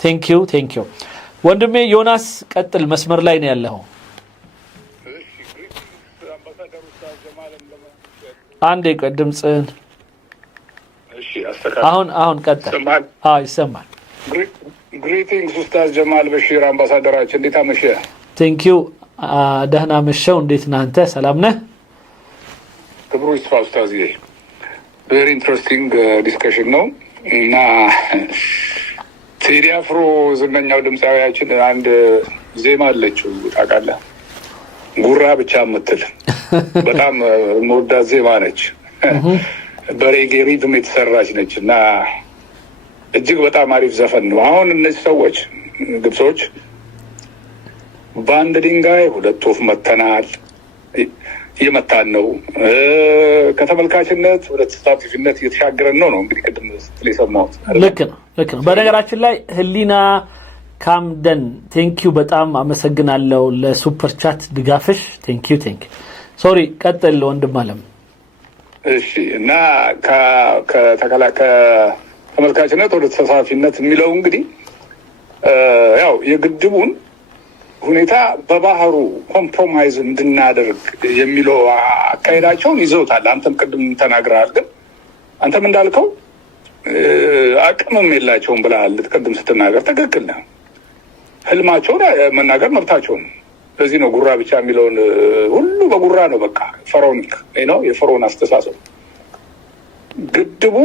ቴንክ ዩ ወንድሜ ዮናስ ቀጥል መስመር ላይ ነው ያለው አንዴ ድምጽን እሺ አስተካክል አሁን ቀጥል ይሰማል ግሪቲንግስ ኡስታዝ ጀማል በሽር አምባሳደራችን እንዴት አመሸ ቴንክ ዩ ደህና መሸው እንዴት ነህ አንተ ሰላም ነህ ክብሩ ይስፋ ኡስታዝ very interesting discussion ነው እና ቴዲ አፍሮ ዝነኛው ድምጻዊያችን አንድ ዜማ አለችው ታውቃለህ ጉራ ብቻ የምትል በጣም ሞዳት ዜማ ነች በሬጌ ሪትም የተሰራች ነች እና እጅግ በጣም አሪፍ ዘፈን ነው አሁን እነዚህ ሰዎች ግብጾች በአንድ ድንጋይ ሁለት ወፍ መተናል እየመታን ነው ከተመልካችነት ወደ ተሳታፊነት እየተሻገረን ነው እንግዲህ ቅድም ስትል የሰማሁት ልክ ነው በነገራችን ላይ ህሊና ካምደን ቴንኪዩ በጣም አመሰግናለሁ ለሱፐር ቻት ድጋፍሽ ቴንኪዩ ሶሪ ቀጥል ወንድም አለም እሺ እና ከተመልካችነት ወደ ተሳታፊነት የሚለው እንግዲህ ያው የግድቡን ሁኔታ በባህሩ ኮምፕሮማይዝ እንድናደርግ የሚለው አካሄዳቸውን ይዘውታል አንተም ቅድም ተናግረሃል ግን አንተም እንዳልከው አቅምም የላቸውም ብለሃል ቅድም ስትናገር ትክክል ነው ህልማቸውን መናገር መብታቸው ነው ስለዚህ ነው ጉራ ብቻ የሚለውን ሁሉ በጉራ ነው በቃ ፈራውኒክ ነው የፈራውን አስተሳሰብ ግድቡ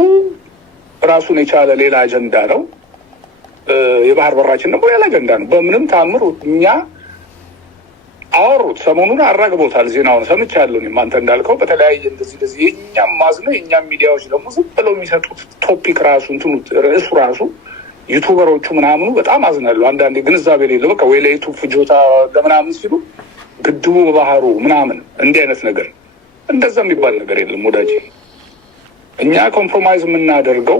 ራሱን የቻለ ሌላ አጀንዳ ነው የባህር በራችን ደግሞ ሌላ አጀንዳ ነው በምንም ታምር እኛ አወሩት ሰሞኑን አራግቦታል ዜናውን ሰምቻለሁ አንተ እንዳልከው በተለያየ እንደዚህ የኛም ማዝነው የኛም ሚዲያዎች ደግሞ ዝም ብለው የሚሰጡት ቶፒክ ራሱ እንትኑ ርዕሱ ራሱ ዩቲዩበሮቹ ምናምኑ በጣም አዝናለሁ አንዳንዴ ግንዛቤ የሌለው በቃ ወይ ለዩቲዩብ ፍጆታ ለምናምን ሲሉ ግድቡ በባህሩ ምናምን እንዲህ አይነት ነገር እንደዛ የሚባል ነገር የለም ወዳጅ እኛ ኮምፕሮማይዝ የምናደርገው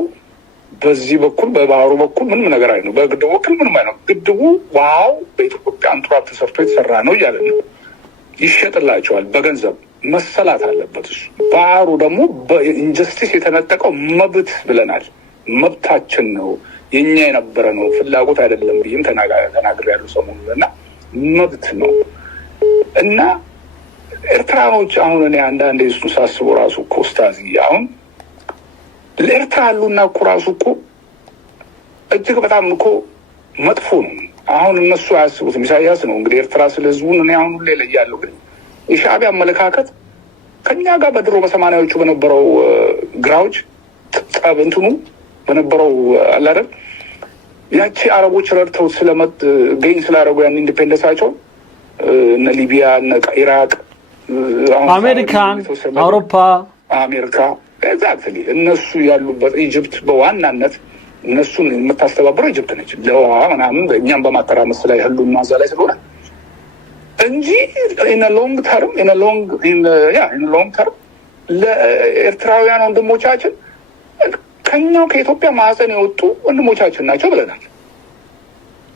በዚህ በኩል በባህሩ በኩል ምንም ነገር አይነው በግድቡ በኩል ምንም አይነው ግድቡ ዋው በኢትዮጵያ አንትራፕ ተሰርቶ የተሰራ ነው እያለ ነው ይሸጥላቸዋል በገንዘብ መሰላት አለበት እሱ ባህሩ ደግሞ በኢንጀስቲስ የተነጠቀው መብት ብለናል መብታችን ነው የኛ የነበረ ነው ፍላጎት አይደለም ብዬም ተናግሬያለሁ ሰሞኑን እና መብት ነው እና ኤርትራኖች አሁን እኔ አንዳንዴ እሱ ሳስበው ራሱ ኮስታዚ አሁን ለኤርትራ ያሉና እኮ ራሱ እኮ እጅግ በጣም እኮ መጥፎ ነው አሁን እነሱ አያስቡትም ኢሳያስ ነው እንግዲህ ኤርትራ ስለ ህዝቡን እኔ አሁን ሁሌ እለያለሁ ግን የሻዕቢያ አመለካከት ከኛ ጋር በድሮ በሰማንያዎቹ በነበረው ግራዎች ጠብ እንትኑ በነበረው አላደል ያቺ አረቦች ረድተው ገኝ ስላደረጉ ያን ኢንዲፔንደንሳቸው እነ ሊቢያ እነ ኢራቅ አሜሪካን አሜሪካ ኤግዛክትሊ እነሱ ያሉበት ኢጅፕት በዋናነት እነሱን የምታስተባብረው ኢጅፕት ነች ለውሃ ምናምን እኛም በማተራመስ ላይ ህሉና እዛ ላይ ስለሆነ እንጂ ኢን ሎንግ ተርም ለኤርትራውያን ወንድሞቻችን ከኛው ከኢትዮጵያ ማዕፀን የወጡ ወንድሞቻችን ናቸው ብለናል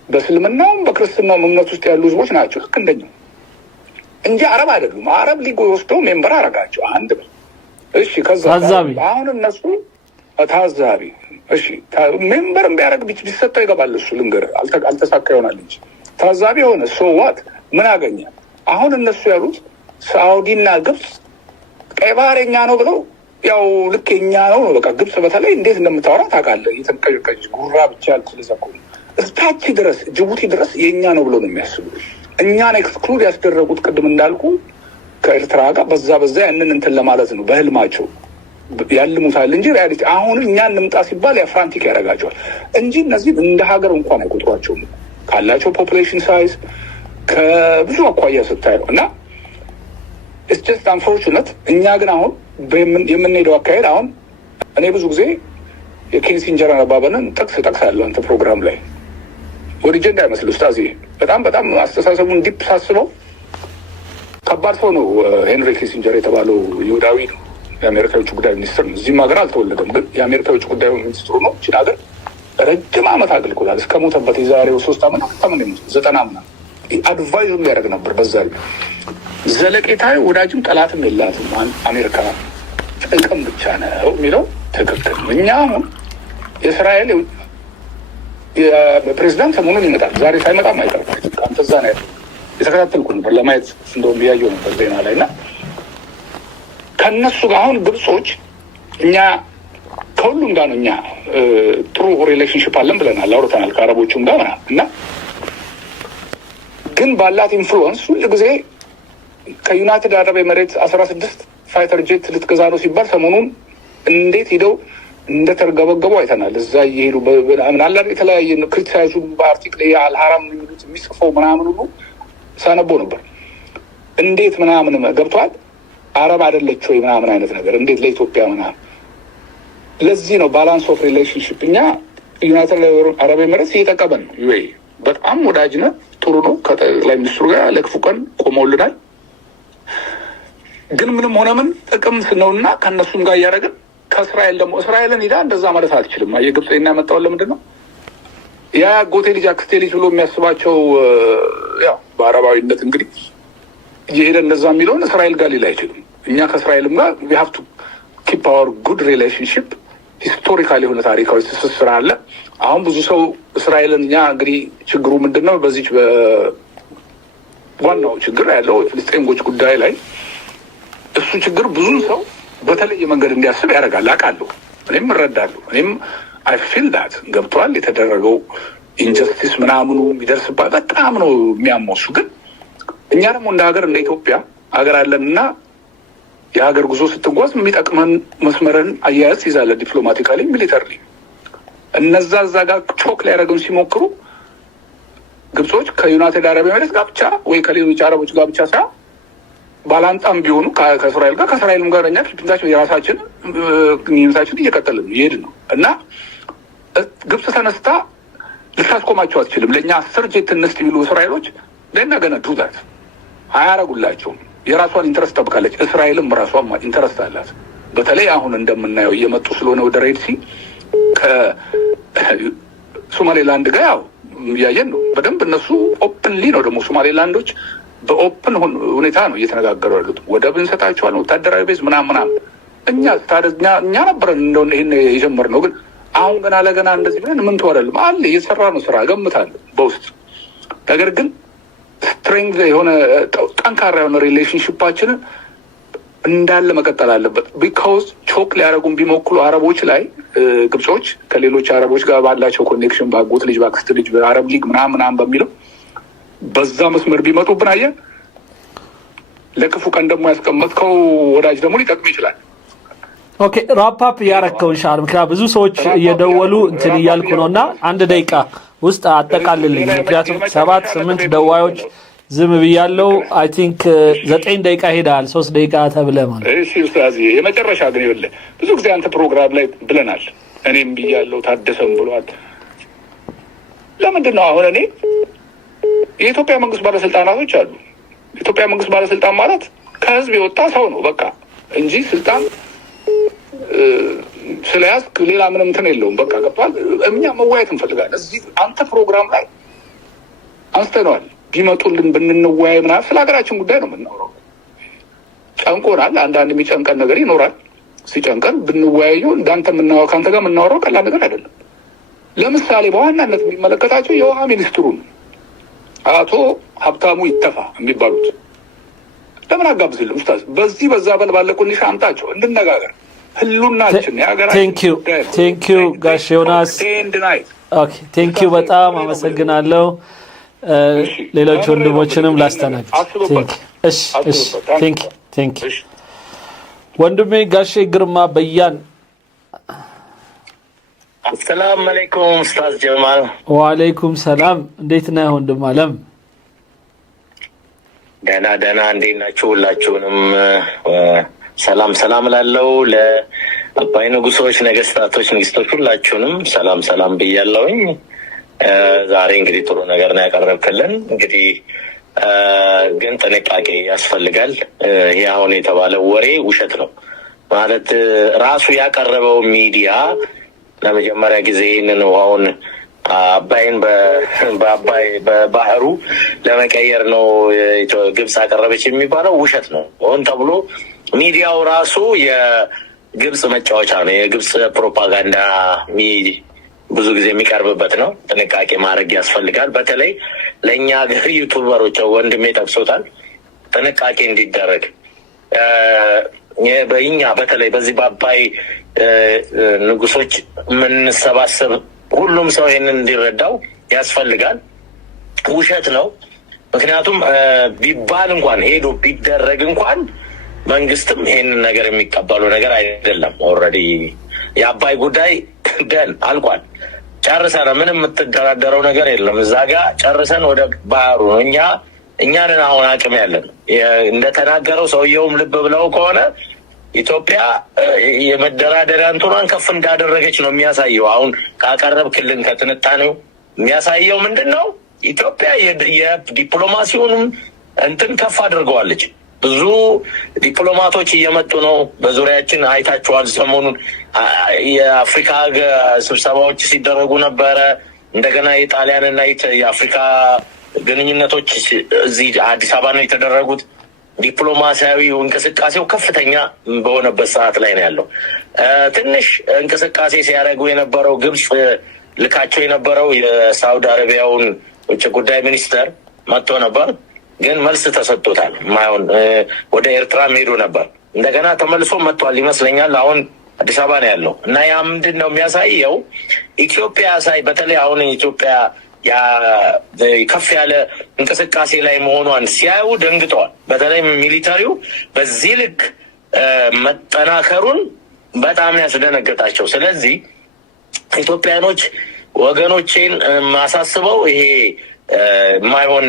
በእስልምናውም በክርስትናውም እምነት ውስጥ ያሉ ህዝቦች ናቸው ልክ እንደኛው እንጂ አረብ አይደሉም አረብ ሊግ ወስደው ሜምበር አረጋቸው አንድ በል እሺ ከዛ አሁን እነሱ ታዛቢ እሺ ሜምበር ቢያረግ ቢሰጠው ይገባል እሱ ልንገር አልተሳካ ይሆናል እንጂ ታዛቢ ሆነ ሶዋት ምን አገኘ አሁን እነሱ ያሉት ሳውዲና ግብጽ ቀይ ባህርኛ ነው ብለው ያው ልክኛ ነው በቃ ግብጽ በተለይ እንዴት እንደምታወራ ታውቃለህ የተንቀጭቀጭ ጉራ ብቻ አልተለዘቁ እስታች ድረስ ጅቡቲ ድረስ የኛ ነው ብለው ነው የሚያስቡት እኛን ኤክስክሉድ ያስደረጉት ቅድም እንዳልኩ ከኤርትራ ጋር በዛ ያንን እንትን ለማለት ነው በህልማቸው ያልሙታል እንጂ ሪያሊቲ አሁን እኛን እንምጣ ሲባል ያፍራንቲክ ያደርጋቸዋል እንጂ እነዚህ እንደ ሀገር እንኳን አይቆጥሯቸውም ካላቸው ፖፑሌሽን ሳይዝ ከብዙ አኳያ ስታየው እና ኢትስ ጀስት አንፎርቹኔት እኛ ግን አሁን የምንሄደው አካሄድ አሁን እኔ ብዙ ጊዜ የኪሲንጀር አባባልን ጠቅሳለሁ አንተ ፕሮግራም ላይ ወዲጀ እንዳይመስል ኡስታዝ በጣም አስተሳሰቡን ዲፕ ሳስበው ከባድ ሰው ነው ሄንሪ ኪሲንጀር የተባለው ይሁዳዊ ነው የአሜሪካ የውጭ ጉዳይ ሚኒስትር ነው እዚህም ሀገር አልተወለደም ግን የአሜሪካ የውጭ ጉዳይ ሚኒስትሩ ነው ይህችን ሀገር ረጅም ዓመት አገልግሏል እስከ ሞተበት የዛሬው 3 ዓመት 90 ምናምን አድቫይዝ የሚያደርግ ነበር በዛ ዘለቄታዊ ወዳጅም ጠላትም የላትም አሜሪካ ጥቅም ብቻ ነው የሚለው ትክክል እኛ አሁን የእስራኤል ፕሬዚዳንት ሰሞኑን ይመጣል። ዛሬ ሳይመጣም አይቀርም። አንተ እዛ ነው ያለው። የተከታተልኩ ነበር ለማየት እንደውም እያየሁ ነበር ዜና ላይ እና ከእነሱ ጋር አሁን ግብጾች እኛ ከሁሉም ጋር ነው እኛ ጥሩ ሪሌሽንሽፕ አለን ብለናል፣ አውርተናል ከአረቦቹም ጋር ምናምን እና ግን ባላት ኢንፍሉወንስ ሁሉ ጊዜ ከዩናይትድ አረብ ኤሚሬትስ 16 ፋይተር ጄት ልትገዛ ነው ሲባል ሰሞኑን እንዴት ሄደው እንደተርገበገቡ አይተናል። እዛ እየሄዱ ምናምን የተለያየ ክሪቲሳይዙ በአርቲክል አልሀራም የሚሉት የሚጽፈው ምናምን ሁሉ ሳነቦ ነበር። እንዴት ምናምን ገብቷል አረብ አይደለች ወይ ምናምን አይነት ነገር እንዴት ለኢትዮጵያ ምናምን። ለዚህ ነው ባላንስ ኦፍ ሪሌሽንሽፕ እኛ ዩናይትድ አረብ ኤሚሬትስ እየጠቀመን ነው። ዩኤኢ በጣም ወዳጅ ነን፣ ጥሩ ነው። ከጠቅላይ ሚኒስትሩ ጋር ለክፉ ቀን ቆመውልናል። ግን ምንም ሆነ ምን ጥቅም ነውና ከእነሱም ጋር እያደረግን ከእስራኤል ደግሞ እስራኤልን ሄዳ እንደዛ ማለት አልችልም። የግብፅ ና ያመጣውን ለምንድን ነው ያ ጎቴ ልጅ አክስቴ ልጅ ብሎ የሚያስባቸው ያው በአረባዊነት እንግዲህ እየሄደ እንደዛ የሚለውን እስራኤል ጋር ሊል አይችልም። እኛ ከእስራኤልም ጋር ዊ ሃቭ ቱ ኪፕ አወር ጉድ ሪሌሽንሽፕ። ሂስቶሪካል የሆነ ታሪካዊ ትስስር አለ። አሁን ብዙ ሰው እስራኤልን እኛ እንግዲህ ችግሩ ምንድን ነው በዚች ዋናው ችግር ያለው ፍልስጤሞች ጉዳይ ላይ እሱ ችግር ብዙ ሰው በተለየ መንገድ እንዲያስብ ያደርጋል። አውቃለሁ፣ እኔም እረዳለሁ። እኔም አይ ፊል ዳት ገብተዋል። የተደረገው ኢንጀስቲስ ምናምኑ የሚደርስባት በጣም ነው የሚያሞሱ። ግን እኛ ደግሞ እንደ ሀገር እንደ ኢትዮጵያ ሀገር አለን እና የሀገር ጉዞ ስትጓዝ የሚጠቅመን መስመርን አያያዝ ይዛለ ዲፕሎማቲካሊ፣ ሚሊተሪ። እነዛ እዛ ጋር ቾክ ሊያደርጉን ሲሞክሩ ግብጾች ከዩናይትድ አረብ ኤሚሬትስ ጋር ብቻ ወይ ከሌሎች አረቦች ጋር ብቻ ሳይሆን ባላንጣም ቢሆኑ ከእስራኤል ጋር ከእስራኤልም ጋር እኛ ግንኙነታችን የራሳችን ግንኙነታችን እየቀጠልን ይሄድ ነው እና ግብጽ ተነስታ ልታስቆማቸው አትችልም። ለእኛ 10 ጄት እንስጥ የሚሉ እስራኤሎች ገና ዱዛት አያረጉላቸውም። የራሷን ኢንተረስት ጠብቃለች። እስራኤልም ራሷን ኢንተረስት አላት። በተለይ አሁን እንደምናየው እየመጡ ስለሆነ ወደ ሬድሲ ከሶማሌላንድ ጋር ያው እያየን ነው በደንብ። እነሱ ኦፕንሊ ነው ደግሞ ሶማሌላንዶች በኦፕን ሁኔታ ነው እየተነጋገሩ ያሉት። ወደብ እንሰጣቸዋለን፣ ወታደራዊ ቤዝ ምናምን። እኛ ነበረን እንደው ይህን የጀመርነው። ግን አሁን ገና ለገና እንደዚህ ብለን ምን ተወረልም አለ እየተሰራ ነው ስራ እገምታለሁ በውስጥ ነገር ግን ስትሬንግ የሆነ ጠንካራ የሆነ ሪሌሽንሽፓችንን እንዳለ መቀጠል አለበት። ቢካውዝ ቾክ ሊያደርጉን ቢሞክሉ አረቦች ላይ ግብጾች ከሌሎች አረቦች ጋር ባላቸው ኮኔክሽን በአጎት ልጅ በአክስት ልጅ በአረብ ሊግ ምናምን በሚለው በዛ መስመር ቢመጡብን አየህ ለክፉ ቀን ደግሞ ያስቀመጥከው ወዳጅ ደግሞ ሊጠቅም ይችላል። ኦኬ ራፓፕ ያረከውን ሻር ምክንያቱም ብዙ ሰዎች እየደወሉ እንትን እያልኩ ነውና 1 ደቂቃ ውስጥ አጠቃልልኝ። ምክንያቱም 7-8 ደዋዮች ዝም ብያለሁ። አይ ቲንክ 9 ደቂቃ ሄዳል። 3 ደቂቃ ተብለ ማለት እሺ ኡስታዝ የመጨረሻ ግን ይኸውልህ ብዙ ጊዜ አንተ ፕሮግራም ላይ ብለናል፣ እኔም ብያለሁ፣ ታደሰም ብሏል። ለምንድን ነው አሁን እኔ የኢትዮጵያ መንግስት ባለስልጣናቶች አሉ። የኢትዮጵያ መንግስት ባለስልጣን ማለት ከህዝብ የወጣ ሰው ነው በቃ እንጂ ስልጣን ስለያዝክ ሌላ ምንም እንትን የለውም። በቃ ገብቷል። እኛ መወያየት እንፈልጋለን። እዚህ አንተ ፕሮግራም ላይ አንስተነዋል። ቢመጡልን ብንወያይ ምናምን ስለ ሀገራችን ጉዳይ ነው የምናወራው። ጨንቆናል። አንዳንድ የሚጨንቀን ነገር ይኖራል። ሲጨንቀን ብንወያየው እንዳንተ የምናወራው ከአንተ ጋር የምናወራው ቀላል ነገር አይደለም። ለምሳሌ በዋናነት የሚመለከታቸው የውሃ ሚኒስትሩን አቶ ሀብታሙ ይተፋ የሚባሉት ለምን አጋብዝልን ኡስታዝ? በዚህ በዛ ባለ ኮንዲሻ አምጣቸው እንድነጋገር። ህሉናችን የሀገራችን ቴንክ ዩ ጋሽ ዮናስ። ኦኬ ቴንክ ዩ በጣም አመሰግናለሁ። ሌሎች ወንድሞችንም ላስተናግድ። እሺ እሺ ቴንክ ዩ ወንድሜ ጋሼ ግርማ በያን። አሰላም አለይኩም ኡስታዝ ጀማል። ወአለይኩም ሰላም። እንዴት ነህ ወንድም አለም? ደህና እንዴት ናችሁ? ሁላችሁንም ሰላም ላለው ለአባይ ንጉሶች፣ ነገስታቶች፣ ንግስቶች ሁላችሁንም ሰላም ብያለሁኝ። ዛሬ እንግዲህ ጥሩ ነገር ነው ያቀረብክልን። እንግዲህ ግን ጥንቃቄ ያስፈልጋል። ይሄ አሁን የተባለው ወሬ ውሸት ነው ማለት ራሱ ያቀረበው ሚዲያ ለመጀመሪያ ጊዜ ይህንን ውሃውን አባይን በባህሩ ለመቀየር ነው ግብጽ አቀረበች የሚባለው ውሸት ነው። ሆን ተብሎ ሚዲያው ራሱ የግብጽ መጫወቻ ነው፣ የግብጽ ፕሮፓጋንዳ ብዙ ጊዜ የሚቀርብበት ነው። ጥንቃቄ ማድረግ ያስፈልጋል። በተለይ ለእኛ ሀገር ዩቱበሮች ወንድሜ ጠቅሶታል፣ ጥንቃቄ እንዲደረግ በእኛ በተለይ በዚህ በአባይ ንጉሶች የምንሰባሰብ ሁሉም ሰው ይህንን እንዲረዳው ያስፈልጋል። ውሸት ነው። ምክንያቱም ቢባል እንኳን ሄዶ ቢደረግ እንኳን መንግስትም ይህንን ነገር የሚቀበሉ ነገር አይደለም። ኦልሬዲ የአባይ ጉዳይ ደን አልቋል። ጨርሰን ምንም የምትደራደረው ነገር የለም። እዛ ጋ ጨርሰን ወደ ባህሩ ነው። እኛንን አሁን አቅም ያለን እንደተናገረው ሰውየውም ልብ ብለው ከሆነ ኢትዮጵያ የመደራደሪያ እንትኗን ከፍ እንዳደረገች ነው የሚያሳየው። አሁን ካቀረብክልን ከትንታኔው የሚያሳየው ምንድን ነው? ኢትዮጵያ የዲፕሎማሲውንም እንትን ከፍ አድርገዋለች። ብዙ ዲፕሎማቶች እየመጡ ነው። በዙሪያችን አይታችኋል። ሰሞኑን የአፍሪካ ስብሰባዎች ሲደረጉ ነበረ። እንደገና የጣሊያንና የአፍሪካ ግንኙነቶች እዚህ አዲስ አበባ ነው የተደረጉት። ዲፕሎማሲያዊ እንቅስቃሴው ከፍተኛ በሆነበት ሰዓት ላይ ነው ያለው። ትንሽ እንቅስቃሴ ሲያደርጉ የነበረው ግብጽ ልካቸው የነበረው የሳውዲ አረቢያውን ውጭ ጉዳይ ሚኒስተር መጥቶ ነበር፣ ግን መልስ ተሰጥቶታል። ማይሆን ወደ ኤርትራም ሄዶ ነበር። እንደገና ተመልሶ መጥቷል ይመስለኛል። አሁን አዲስ አበባ ነው ያለው እና ያ ምንድን ነው የሚያሳየው? ኢትዮጵያ በተለይ አሁን ኢትዮጵያ ከፍ ያለ እንቅስቃሴ ላይ መሆኗን ሲያዩ ደንግጠዋል። በተለይ ሚሊታሪው በዚህ ልክ መጠናከሩን በጣም ያስደነገጣቸው። ስለዚህ ኢትዮጵያኖች ወገኖቼን ማሳስበው ይሄ የማይሆን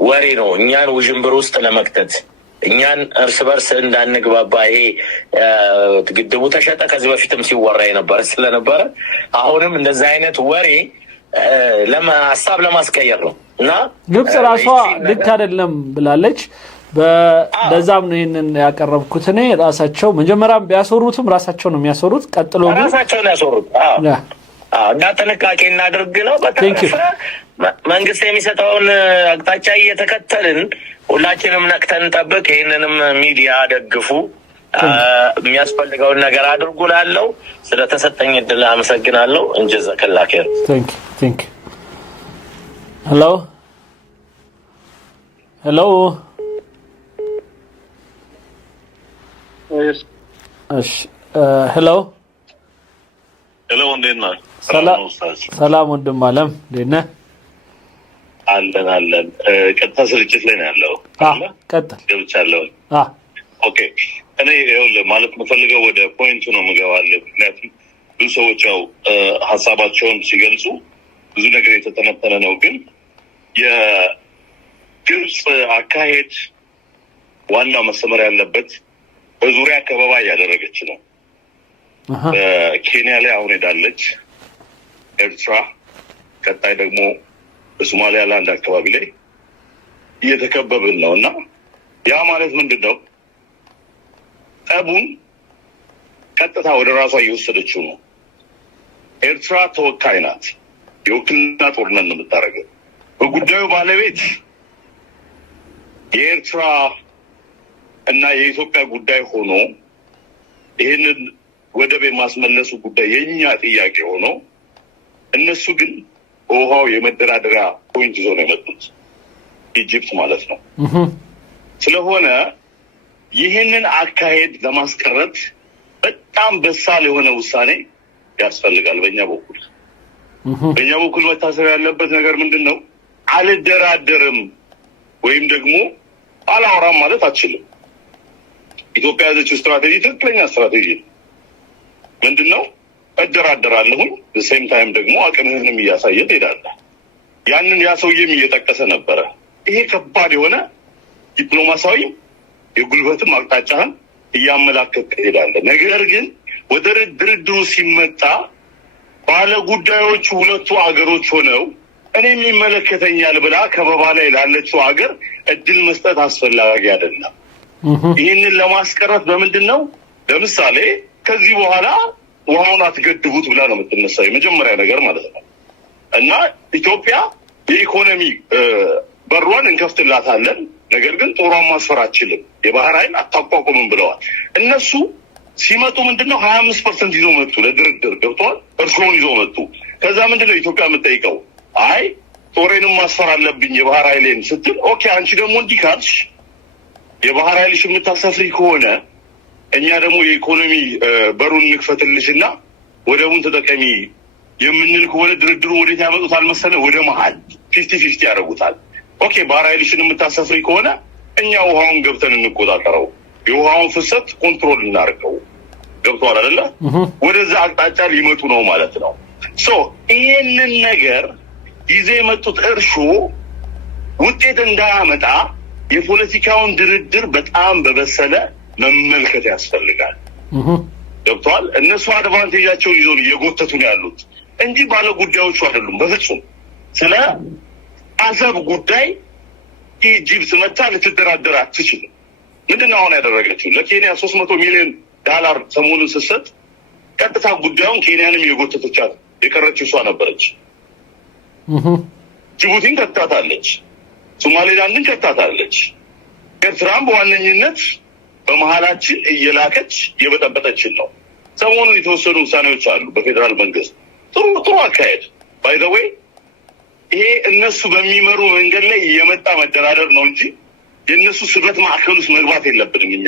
ወሬ ነው። እኛን ውዥንብር ውስጥ ለመክተት እኛን እርስ በርስ እንዳንግባባ ይሄ ግድቡ ተሸጠ ከዚህ በፊትም ሲወራ የነበረ ስለነበረ አሁንም እንደዚህ አይነት ወሬ ሀሳብ ለማስቀየር ነው እና ግብጽ ራሷ ልክ አይደለም ብላለች። በዛም ነው ይሄንን ያቀረብኩት እኔ። ራሳቸው መጀመሪያም ቢያሰሩትም ራሳቸው ነው የሚያሰሩት። ቀጥሎ ግን ራሳቸው ነው ያሰሩት። እና ጥንቃቄ እናድርግ ነው። በተረፈ መንግስት የሚሰጠውን አቅጣጫ እየተከተልን ሁላችንም ነቅተን እንጠብቅ። ይህንንም ሚዲያ ደግፉ፣ የሚያስፈልገውን ነገር አድርጉ። ላለው ስለተሰጠኝ እድል አመሰግናለሁ። እንጀዘከላ ኸይር። ቴንክ ሄሎ እሺ ሄሎ እንዴት ነህ? ሰላም ወንድም አለም እንዴት ነህ? አለን ቀጥታ ስርጭት ላይ ነው ያለው። ቀጥል ገብቻለሁ። ኦኬ እኔ ይኸውልህ ማለት የምፈልገው ወደ ፖይንቱ ነው የምገባልህ። ምክንያቱም ብዙ ሰዎች ያው ሀሳባቸውን ሲገልጹ ብዙ ነገር የተተነተነ ነው። ግን የግብፅ አካሄድ ዋናው መሰመር ያለበት በዙሪያ ከበባ እያደረገች ነው። በኬንያ ላይ አሁን ሄዳለች፣ ኤርትራ፣ ቀጣይ ደግሞ በሶማሊያ ላንድ አካባቢ ላይ እየተከበብን ነው እና ያ ማለት ምንድን ነው? ጠቡን ቀጥታ ወደ ራሷ እየወሰደችው ነው። ኤርትራ ተወካይ ናት። የውክልና ጦርነት ነው የምታደርገው። በጉዳዩ ባለቤት የኤርትራ እና የኢትዮጵያ ጉዳይ ሆኖ ይህንን ወደብ የማስመለሱ ጉዳይ የኛ ጥያቄ ሆኖ እነሱ ግን በውሃው የመደራደሪያ ፖይንት ይዞ ነው የመጡት፣ ኢጅፕት ማለት ነው። ስለሆነ ይህንን አካሄድ ለማስቀረት በጣም በሳል የሆነ ውሳኔ ያስፈልጋል። በእኛ በኩል መታሰብ ያለበት ነገር ምንድን ነው? አልደራደርም ወይም ደግሞ አላወራም ማለት አትችልም። ኢትዮጵያ ያዘችው ስትራቴጂ ትክክለኛ ስትራቴጂ ምንድን ነው? እደራደራለሁኝ፣ በሴም ታይም ደግሞ አቅምህንም እያሳየ ትሄዳለህ። ያንን ያ ሰውዬም እየጠቀሰ ነበረ። ይሄ ከባድ የሆነ ዲፕሎማሲያዊ የጉልበትም አቅጣጫህን እያመላከት ትሄዳለህ። ነገር ግን ወደ ድርድሩ ሲመጣ ባለ ጉዳዮቹ ሁለቱ አገሮች ሆነው እኔም ይመለከተኛል ብላ ከበባ ላይ ላለችው ሀገር እድል መስጠት አስፈላጊ አይደለም። ይህንን ለማስቀረት በምንድን ነው? ለምሳሌ ከዚህ በኋላ ውሃውን አትገድቡት ብላ ነው የምትነሳው፣ የመጀመሪያ ነገር ማለት ነው። እና ኢትዮጵያ የኢኮኖሚ በሯን እንከፍትላታለን፣ ነገር ግን ጦሯን ማስፈር አትችልም፣ የባህር ኃይል አታቋቁምም ብለዋል። እነሱ ሲመጡ ምንድነው 25% ይዘው መጡ ለድርድር ገብተዋል። እርሾውን ይዘው መጡ። ከዛ ምንድነው ኢትዮጵያ የምትጠይቀው? አይ ጦሬንም ማስፈር አለብኝ የባህር ኃይሌን ስትል፣ ኦኬ አንቺ ደግሞ እንዲህ ካልሽ የባህር ኃይልሽ የምታሰፍሪ ከሆነ እኛ ደግሞ የኢኮኖሚ በሩን እንክፈትልሽና ወደቡን ተጠቀሚ የምንል ከሆነ ድርድሩ ወዴት ያመጡታል መሰለህ? ወደ መሀል 50-50 ያደርጉታል። ኦኬ ባህር ኃይልሽን የምታሰፍሪ ከሆነ እኛ ውሃውን ገብተን እንቆጣጠረው፣ የውሃውን ፍሰት ኮንትሮል እናድርገው። ገብቶሃል አይደለ? ወደዛ አቅጣጫ ሊመጡ ነው ማለት ነው። ሶ ይህንን ነገር ይዘው የመጡት እርሾ ውጤት እንዳያመጣ የፖለቲካውን ድርድር በጣም በበሰለ መመልከት ያስፈልጋል። ገብቶሃል? እነሱ አድቫንቴጃቸውን ይዘው እየጎተቱ ነው ያሉት እንጂ ባለ ጉዳዮቹ አይደሉም በፍጹም። ስለ አሰብ ጉዳይ ኢጅፕት መታ ልትደራደር አትችልም። ምንድነው አሁን ያደረገችው? ለኬንያ $300 ሚሊዮን ሰሞኑን ስትሰጥ ቀጥታ ጉዳዩን ኬንያንም የጎተተቻት የቀረችው እሷ ነበረች። ጅቡቲን ከታታለች፣ ሶማሌላንድን ከታታለች። ኤርትራም በዋነኝነት በመሀላችን እየላከች የበጠበጠችን ነው። ሰሞኑን የተወሰኑ ውሳኔዎች አሉ በፌዴራል መንግስት። ጥሩ አካሄድ ባይ ዘ ዌይ። ይሄ እነሱ በሚመሩ መንገድ ላይ የመጣ መደራደር ነው እንጂ የእነሱ ስበት ማዕከል ውስጥ መግባት የለብንም እኛ።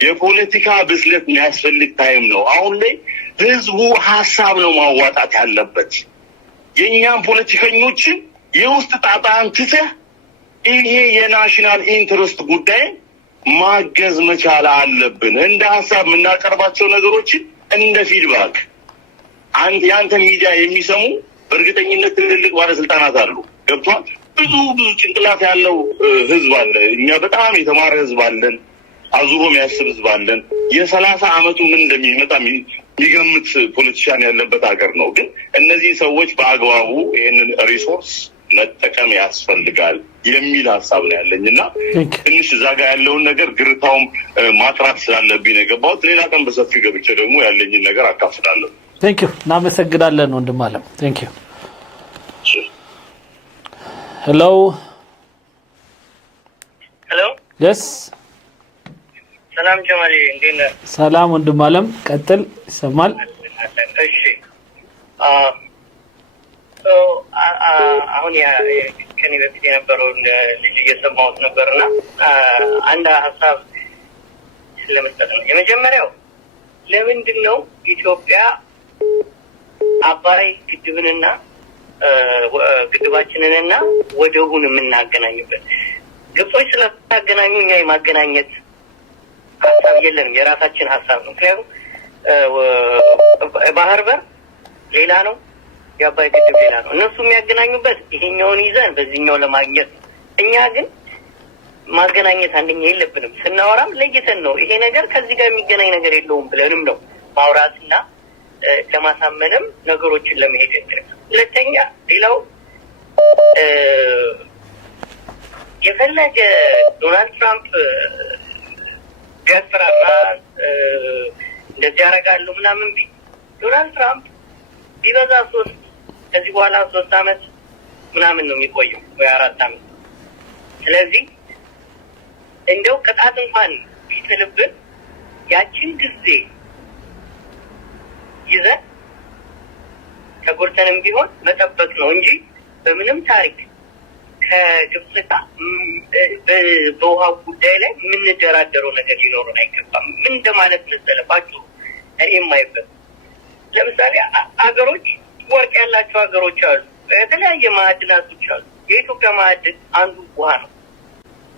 የፖለቲካ ብስለት የሚያስፈልግ ታይም ነው። አሁን ላይ ህዝቡ ሀሳብ ነው ማዋጣት ያለበት። የእኛም ፖለቲከኞችን የውስጥ ጣጣን ትተህ ይሄ የናሽናል ኢንትረስት ጉዳይ ማገዝ መቻል አለብን። እንደ ሀሳብ የምናቀርባቸው ነገሮችን እንደ ፊድባክ የአንተ ሚዲያ የሚሰሙ በእርግጠኝነት ትልልቅ ባለስልጣናት አሉ። ገብቷል? ብዙ ጭንቅላት ያለው ህዝብ አለ። እኛ በጣም የተማረ ህዝብ አለን። አዙሮ የሚያስብ ህዝብ አለን። የ30 አመቱ ምን እንደሚመጣ የሚገምት ፖለቲሻን ያለበት ሀገር ነው። ግን እነዚህ ሰዎች በአግባቡ ይህንን ሪሶርስ መጠቀም ያስፈልጋል የሚል ሀሳብ ነው ያለኝ እና ትንሽ እዛ ጋር ያለውን ነገር ግርታውም ማጥራት ስላለብኝ ነው የገባሁት። ሌላ ቀን በሰፊው ገብቼ ደግሞ ያለኝን ነገር አካፍላለሁ። ቴንኪው፣ እናመሰግናለን ወንድም አለም። ቴንኪው። ሄሎ የስ ሰላም ጀማሪ፣ እንዴት ነህ? ሰላም ወንድም አለም፣ ቀጥል። ይሰማል? እሺ። አሁን ከኔ በፊት የነበረውን ልጅ እየሰማሁት ነበርና አንድ ሀሳብ ለመስጠት ነው። የመጀመሪያው ለምንድን ነው ኢትዮጵያ አባይ ግድብንና ግድባችንንና ወደቡን የምናገናኝበት? ግብጾች ስለታገናኙ እኛ የማገናኘት ሀሳብ የለንም። የራሳችን ሀሳብ ነው። ምክንያቱም ባህር በር ሌላ ነው፣ የአባይ ግድብ ሌላ ነው። እነሱ የሚያገናኙበት ይሄኛውን ይዘን በዚህኛው ለማግኘት ነው። እኛ ግን ማገናኘት አንደኛ የለብንም። ስናወራም ለይተን ነው። ይሄ ነገር ከዚህ ጋር የሚገናኝ ነገር የለውም ብለንም ነው ማውራትና ለማሳመንም ነገሮችን ለመሄድ እንትን። ሁለተኛ ሌላው የፈለገ ዶናልድ ትራምፕ ቢያስፈራራ እንደዚህ ያደርጋሉ ምናምን ዶናልድ ትራምፕ ቢበዛ ከዚህ በኋላ 3 አመት ምናምን ነው የሚቆየው ወይ 4 አመት። ስለዚህ እንደው ቅጣት እንኳን ቢጥልብን ያችን ጊዜ ይዘን ተጎድተንም ቢሆን መጠበቅ ነው እንጂ በምንም ታሪክ ከግብጽ ጋር በውሃው ጉዳይ ላይ የምንደራደረው ነገር ሊኖረን አይገባም። ምን እንደማለት መሰለባችሁ? እኔ የማይበት ለምሳሌ አገሮች ወርቅ ያላቸው ሀገሮች አሉ፣ የተለያየ ማዕድናቶች አሉ። የኢትዮጵያ ማዕድን አንዱ ውሃ ነው።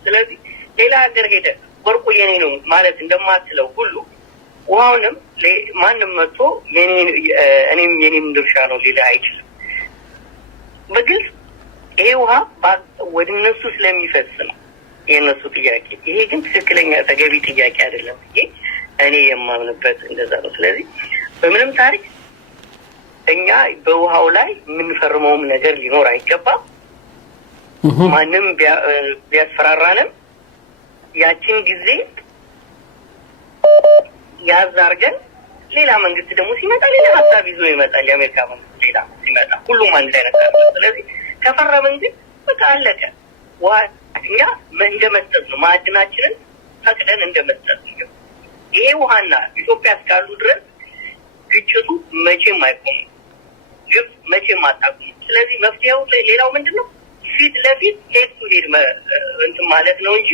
ስለዚህ ሌላ ሀገር ሄደ ወርቁ የኔ ነው ማለት እንደማትለው ሁሉ ውሃውንም ማንም መጥቶ እኔም የኔም ድርሻ ነው ሊል አይችልም። በግልጽ ይሄ ውሃ ወደ እነሱ ስለሚፈስ ነው የእነሱ ጥያቄ። ይሄ ግን ትክክለኛ ተገቢ ጥያቄ አይደለም። ይሄ እኔ የማምንበት እንደዛ ነው። ስለዚህ በምንም ታሪክ እኛ በውሃው ላይ የምንፈርመውም ነገር ሊኖር አይገባም። ማንም ቢያስፈራራንም ያችን ጊዜ ያዝ አድርገን ሌላ መንግስት ደግሞ ሲመጣ ሌላ ሀሳብ ይዞ ይመጣል። የአሜሪካ መንግስት ሌላ ሲመጣ ሁሉም አንድ አይነት ነው። ስለዚህ ከፈረምን ግን በቃ አለቀ። እኛ እንደመስጠት ነው፣ ማዕድናችንን ፈቅደን እንደመስጠት ነው። ይሄ ውሃና ኢትዮጵያ እስካሉ ድረስ ግጭቱ መቼም አይቆምም። ግብጽ መቼም አታቆምም። ስለዚህ መፍትሄው ሌላው ምንድነው? ፊት ለፊት ሄድ ቱ ሄድ እንትን ማለት ነው እንጂ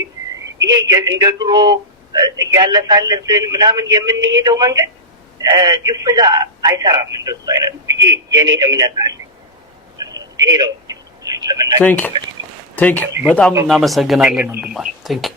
ይሄ እንደ ድሮ እያለሳለስን ምናምን የምንሄደው መንገድ ግብጽ ጋር አይሰራም። እንደሱ አይነት ብዬ የኔ እምነት አለ። ይሄ ነው። ቴንክ ዩ በጣም እናመሰግናለን ወንድማችን። ቴንክ ዩ